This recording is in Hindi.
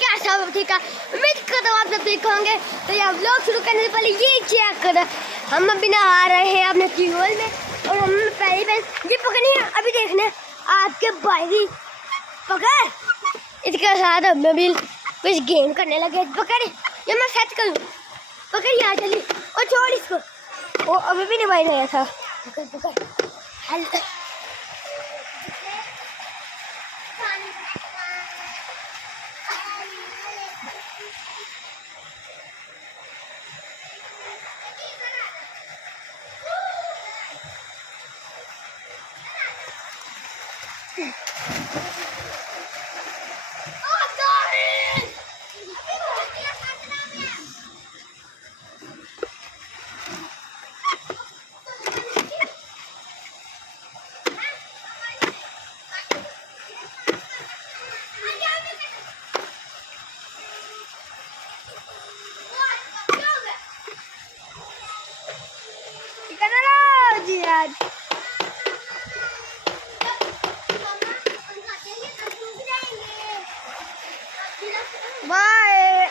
क्या सब ठीक है। उम्मीद करता हूँ आप सब ठीक होंगे। तो ये व्लॉग शुरू करने से पहले ये चेक कर, हम अभी नहा रहे हैं अपने ट्यूबवेल में और हम पहली बार ये पकड़नी है। अभी देखना आपके भाई पकड़, इसके साथ हम भी कुछ गेम करने लगे। पकड़, ये मैं सेट करूँ, पकड़ यहाँ चली और छोड़ इसको। वो अभी भी नहीं बैठ गया था। पकड़ पकड़ हेलो यार बाय।